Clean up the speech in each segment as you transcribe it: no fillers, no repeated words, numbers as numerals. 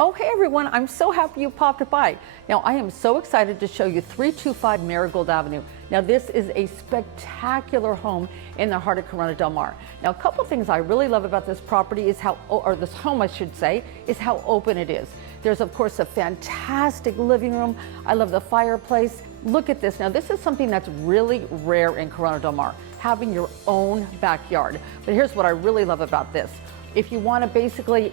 Oh, hey everyone, I'm so happy you popped by. Now, I am so excited to show you 325 Marigold Avenue. Now, this is a spectacular home in the heart of Corona Del Mar. Now, a couple things I really love about this property is or this home, I should say, is how open it is. There's, of course, a fantastic living room. I love the fireplace. Look at this. Now, this is something that's really rare in Corona Del Mar, having your own backyard. But here's what I really love about this. If you want to basically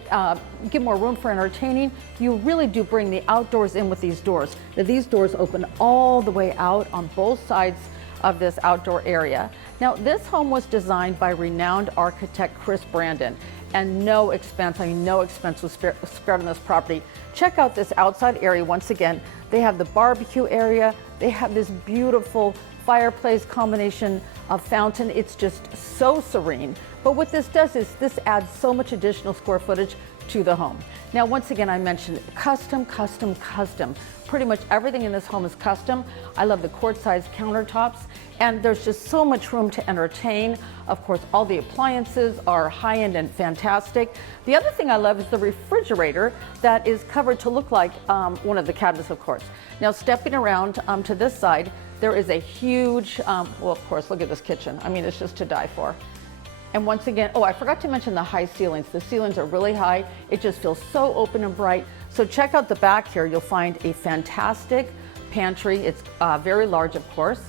get more room for entertaining, you really do bring the outdoors in with these doors. Now, these doors open all the way out on both sides of this outdoor area. Now, this home was designed by renowned architect Chris Brandon, and no expense was spared on this property. Check out this outside area once again. They have the barbecue area. They have this beautiful fireplace combination of fountain. It's just so serene. But what this does is this adds so much additional square footage to the home. Now, once again, I mentioned custom. Pretty much everything in this home is custom. I love the quart-sized countertops, and there's just so much room to entertain. Of course, all the appliances are high-end and fantastic. The other thing I love is the refrigerator that is covered to look like one of the cabinets, of course. Now, stepping around to this side, there is a huge, well, of course, look at this kitchen. I mean, it's just to die for. And once again, oh, I forgot to mention the high ceilings. The ceilings are really high. It just feels so open and bright. So check out the back here. You'll find a fantastic pantry. It's very large, of course.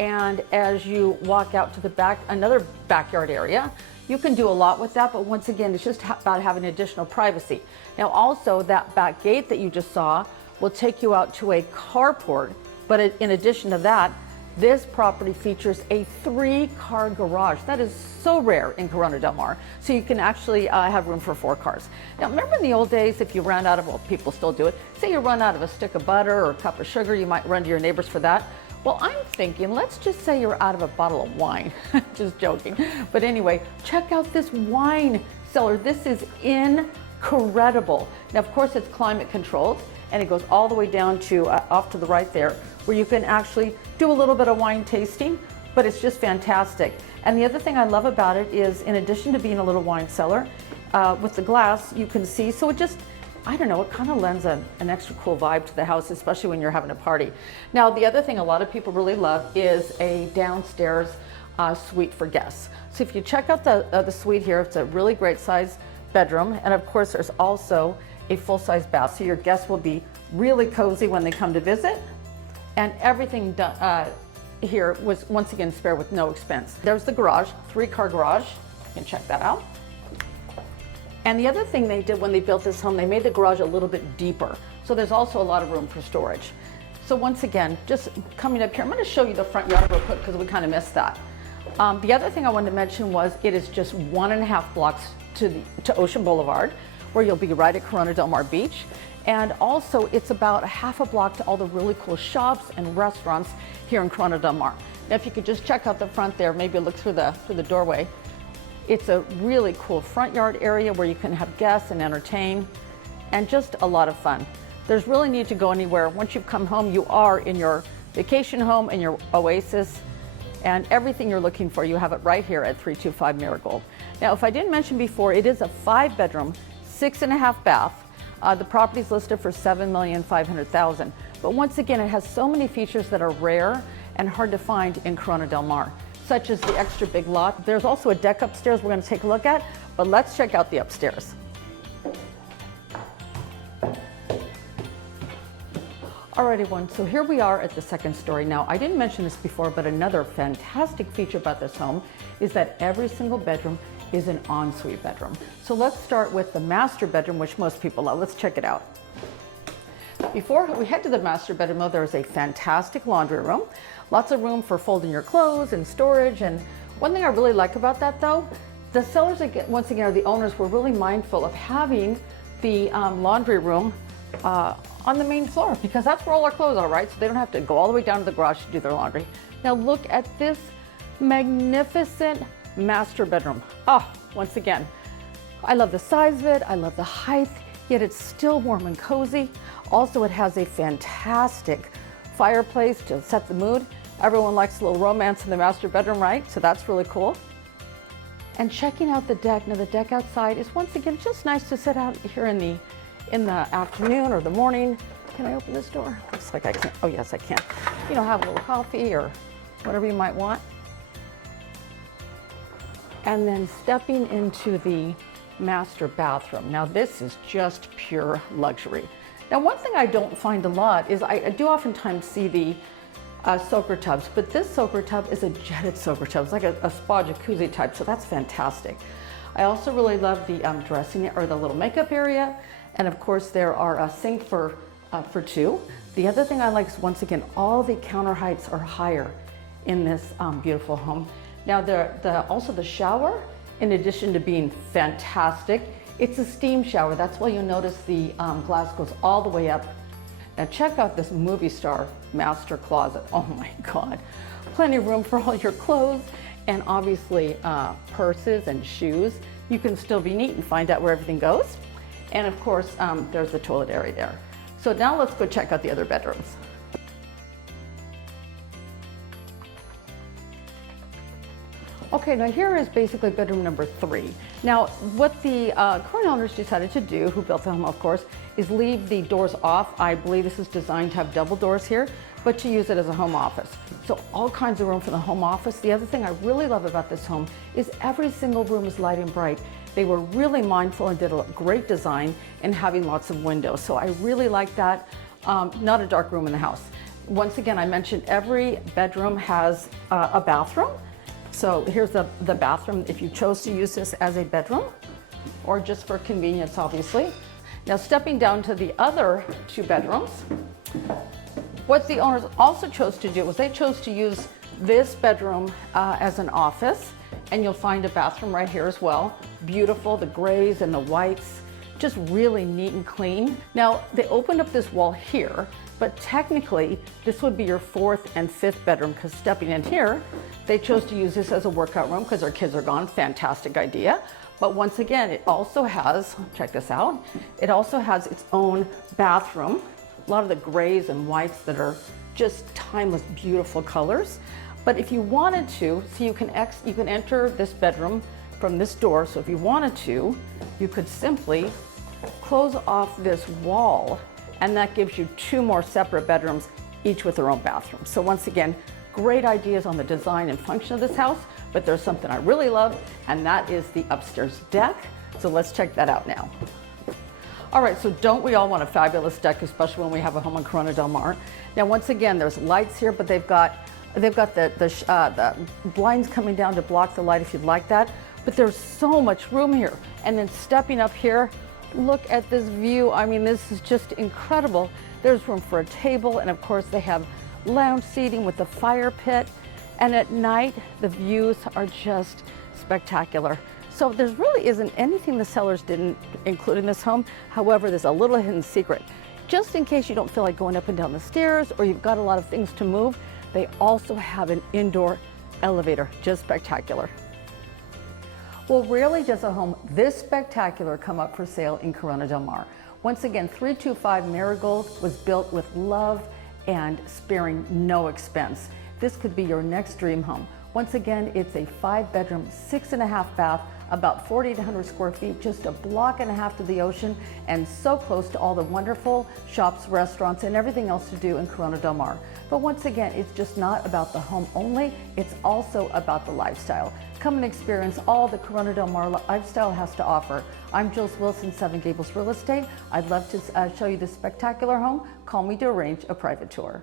And as you walk out to the back, another backyard area, you can do a lot with that. But once again, it's just about having additional privacy. Now, also that back gate that you just saw will take you out to a carport. But in addition to that, this property features a 3-car garage. That is so rare in Corona Del Mar. So you can actually have room for 4 cars. Now, remember in the old days, if you ran out of, well, people still do it, say you run out of a stick of butter or a cup of sugar, you might run to your neighbors for that. Well, I'm thinking, let's just say you're out of a bottle of wine. Just joking. But anyway, check out this wine cellar. This is incredible. Now, of course, it's climate controlled, and it goes all the way down to off to the right there, where you can actually do a little bit of wine tasting, but it's just fantastic. And the other thing I love about it is, in addition to being a little wine cellar, with the glass, you can see, so it just, I don't know, it kind of lends an extra cool vibe to the house, especially when you're having a party. Now, the other thing a lot of people really love is a downstairs suite for guests. So if you check out the suite here, it's a really great size bedroom. And of course, there's also a full-size bath. So your guests will be really cozy when they come to visit. And everything done here was once again spared with no expense. There's the garage, 3-car garage. You can check that out. And the other thing they did when they built this home, they made the garage a little bit deeper. So there's also a lot of room for storage. So once again, just coming up here, I'm going to show you the front yard real quick because we kind of missed that. The other thing I wanted to mention was it is just 1.5 blocks to Ocean Boulevard, where you'll be right at Corona Del Mar Beach. And also, it's about a half a block to all the really cool shops and restaurants here in Corona Del Mar. Now, if you could just check out the front there, maybe look through the doorway. It's a really cool front yard area where you can have guests and entertain, and just a lot of fun. There's really need to go anywhere. Once you've come home, you are in your vacation home and your oasis, and everything you're looking for, you have it right here at 325 Marigold. Now, if I didn't mention before, it is a 5-bedroom, 6.5 bath. The property is listed for $7,500,000. But once again, it has so many features that are rare and hard to find in Corona Del Mar, such as the extra big lot. There's also a deck upstairs we're going to take a look at, but let's check out the upstairs. All right, everyone, so here we are at the second story. Now, I didn't mention this before, but another fantastic feature about this home is that every single bedroom is an ensuite bedroom. So let's start with the master bedroom, which most people love. Let's check it out. Before we head to the master bedroom, though, there's a fantastic laundry room. Lots of room for folding your clothes and storage. And one thing I really like about that, though, the sellers, once again, or the owners, were really mindful of having the laundry room on the main floor, because that's where all our clothes are, right? So they don't have to go all the way down to the garage to do their laundry. Now look at this magnificent master bedroom. Once again, I love the size of it, I love the height, yet it's still warm and cozy. Also, it has a fantastic fireplace to set the mood. Everyone likes a little romance in the master bedroom, right? So that's really cool. And checking out the deck. Now the deck outside is once again just nice to sit out here in in the afternoon or the morning. Can I open this door? Looks like I can't. Oh yes, I can. You know, have a little coffee or whatever you might want. And then stepping into the master bathroom. Now this is just pure luxury. Now one thing I don't find a lot is I do oftentimes see the soaker tubs, but this soaker tub is a jetted soaker tub. It's like a spa jacuzzi type, so that's fantastic. I also really love the dressing or the little makeup area, and of course there are a sink for two. The other thing I like is, once again, all the counter heights are higher in this beautiful home. Now also the shower, in addition to being fantastic, it's a steam shower. That's why you'll notice the glass goes all the way up. Now check out this movie star master closet. Oh my God. Plenty of room for all your clothes and obviously purses and shoes. You can still be neat and find out where everything goes. And of course, there's the toilet area there. So now let's go check out the other bedrooms. Okay, now here is basically bedroom number 3. Now, what the current owners decided to do, who built the home, of course, is leave the doors off. I believe this is designed to have double doors here, but to use it as a home office. So all kinds of room for the home office. The other thing I really love about this home is every single room is light and bright. They were really mindful and did a great design in having lots of windows. So I really like that. Not a dark room in the house. Once again, I mentioned every bedroom has a bathroom. So here's the bathroom if you chose to use this as a bedroom or just for convenience, obviously. Now stepping down to the other 2 bedrooms, what the owners also chose to do was they chose to use this bedroom as an office, and you'll find a bathroom right here as well. Beautiful, the grays and the whites, just really neat and clean. Now they opened up this wall here, but technically this would be your 4th and 5th bedroom, because stepping in here, they chose to use this as a workout room because our kids are gone. Fantastic idea. But once again, it also has, check this out, it also has its own bathroom. A lot of the grays and whites that are just timeless, beautiful colors. But if you wanted to, so you can enter this bedroom from this door. So if you wanted to, you could simply close off this wall, and that gives you 2 more separate bedrooms, each with their own bathroom. So once again, great ideas on the design and function of this house, but there's something I really love, and that is the upstairs deck. So let's check that out now. All right, so don't we all want a fabulous deck, especially when we have a home in Corona Del Mar? Now, once again, there's lights here, but they've got the blinds coming down to block the light if you'd like that. But there's so much room here. And then stepping up here, look at this view. I mean, this is just incredible. There's room for a table, and of course they have lounge seating with the fire pit. And at night, the views are just spectacular. So there really isn't anything the sellers didn't include in this home. However, there's a little hidden secret. Just in case you don't feel like going up and down the stairs or you've got a lot of things to move, they also have an indoor elevator. Just spectacular. Well, rarely does a home this spectacular come up for sale in Corona Del Mar. Once again, 325 Marigold was built with love and sparing no expense. This could be your next dream home. Once again, it's a 5-bedroom, 6.5 bath, about 4,800 square feet, just a block and a half to the ocean, and so close to all the wonderful shops, restaurants, and everything else to do in Corona Del Mar. But once again, it's just not about the home only, it's also about the lifestyle. Come and experience all the Corona Del Mar lifestyle has to offer. I'm Jules Wilson, Seven Gables Real Estate. I'd love to show you this spectacular home. Call me to arrange a private tour.